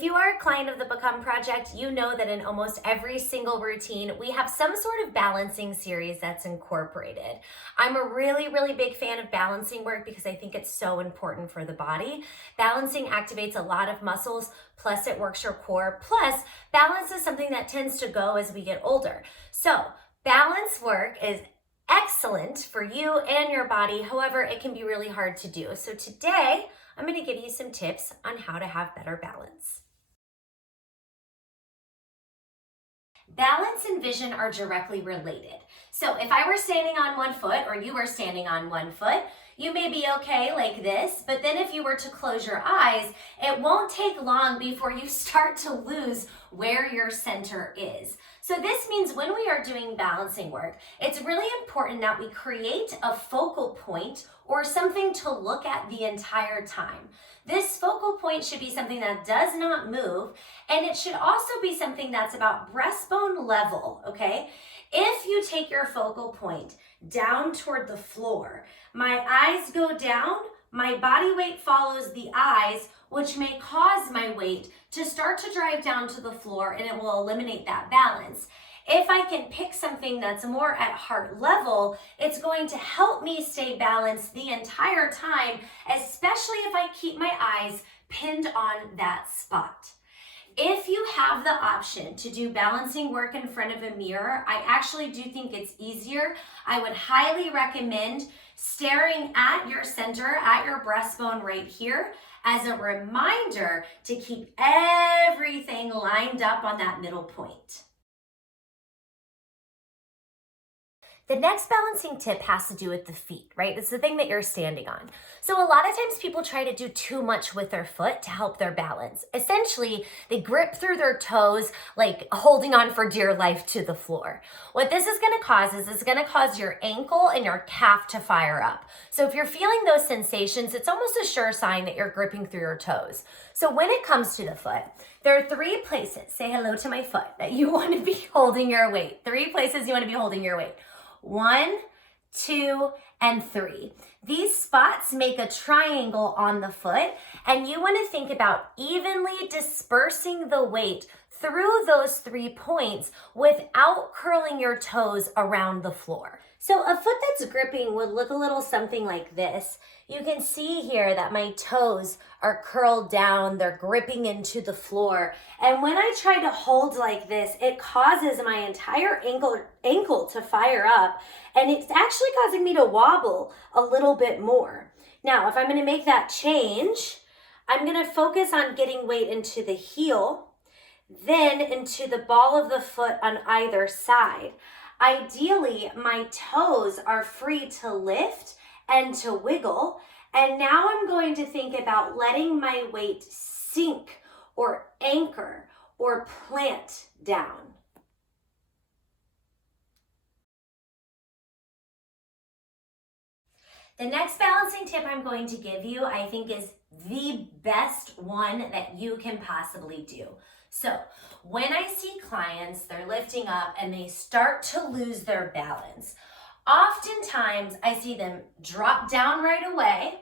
If you are a client of the Become Project, you know that in almost every single routine, we have some sort of balancing series that's incorporated. I'm a really big fan of balancing work because I think it's so important for the body. Balancing activates a lot of muscles, plus it works your core, plus balance is something that tends to go as we get older. So balance work is excellent for you and your body. However, it can be really hard to do. So today, I'm going to give you some tips on how to have better balance. Balance and vision are directly related. So if I were standing on one foot or you were standing on one foot, you may be okay like this, but then if you were to close your eyes, it won't take long before you start to lose where your center is. So this means when we are doing balancing work, it's really important that we create a focal point or something to look at the entire time. This focal point should be something that does not move, and it should also be something that's about breastbone level, okay? If you take your focal point down toward the floor, my eyes go down, my body weight follows the eyes, which may cause my weight to start to drive down to the floor, and it will eliminate that balance. If I can pick something that's more at heart level, it's going to help me stay balanced the entire time, especially if I keep my eyes pinned on that spot. If you have the option to do balancing work in front of a mirror, I actually do think it's easier. I would highly recommend staring at your center, at your breastbone right here, as a reminder to keep everything lined up on that middle point. The next balancing tip has to do with the feet, right? It's the thing that you're standing on. So a lot of times people try to do too much with their foot to help their balance. Essentially, they grip through their toes, like holding on for dear life to the floor. What this is gonna cause is it's gonna cause your ankle and your calf to fire up. So if you're feeling those sensations, it's almost a sure sign that you're gripping through your toes. So when it comes to the foot, there are 3 places, say hello to my foot, that you wanna be holding your weight. 3 places you wanna be holding your weight. 1, 2, and 3. These spots make a triangle on the foot, and you want to think about evenly dispersing the weight through those 3 points without curling your toes around the floor. So a foot that's gripping would look a little something like this. You can see here that my toes are curled down, they're gripping into the floor. And when I try to hold like this, it causes my entire ankle to fire up, and it's actually causing me to wobble a little bit more. Now, if I'm gonna make that change, I'm gonna focus on getting weight into the heel, then into the ball of the foot on either side. Ideally, my toes are free to lift and to wiggle. And now I'm going to think about letting my weight sink or anchor or plant down. The next balancing tip I'm going to give you, I think, is the best one that you can possibly do. So when I see clients, they're lifting up and they start to lose their balance. Oftentimes I see them drop down right away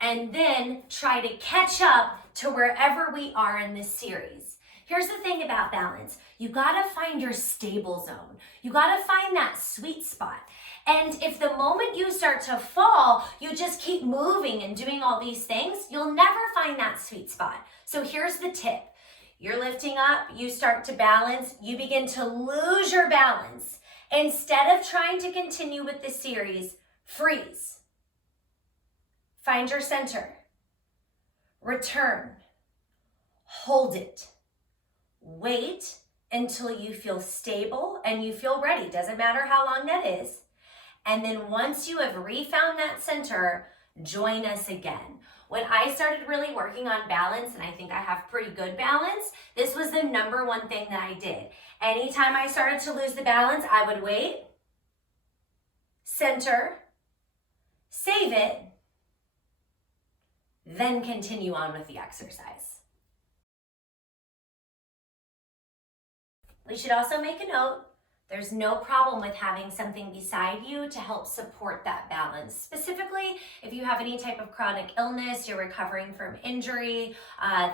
and then try to catch up to wherever we are in this series. Here's the thing about balance. You gotta find your stable zone. You gotta find that sweet spot. And if the moment you start to fall, you just keep moving and doing all these things, you'll never find that sweet spot. So here's the tip. You're lifting up, you start to balance, you begin to lose your balance. Instead of trying to continue with the series, freeze. Find your center. Return. Hold it. Wait until you feel stable and you feel ready. Doesn't matter how long that is. And then once you have refound that center, join us again. When I started really working on balance, and I think I have pretty good balance, this was the number one thing that I did. Anytime I started to lose the balance, I would wait, center, save it, then continue on with the exercise. We should also make a note There's no problem with having something beside you to help support that balance. Specifically, if you have any type of chronic illness, you're recovering from injury,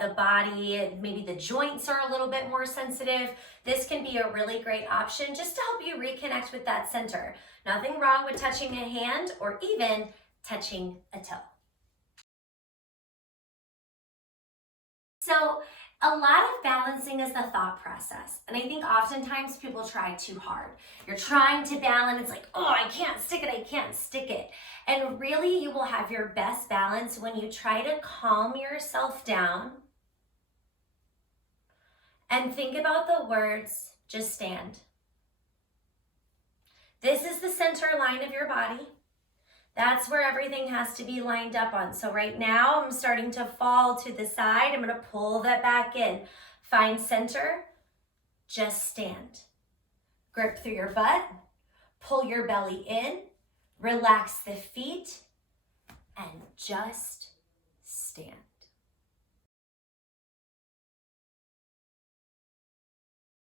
the body, maybe the joints are a little bit more sensitive, this can be a really great option just to help you reconnect with that center. Nothing wrong with touching a hand or even touching a toe. So a lot of balancing is the thought process. And I think oftentimes people try too hard. You're trying to balance, it's like, oh, I can't stick it, I can't stick it. And really you will have your best balance when you try to calm yourself down and think about the words, just stand. This is the center line of your body. That's where everything has to be lined up on. So right now I'm starting to fall to the side. I'm gonna pull that back in. Find center, just stand. Grip through your butt, pull your belly in, relax the feet, and just stand.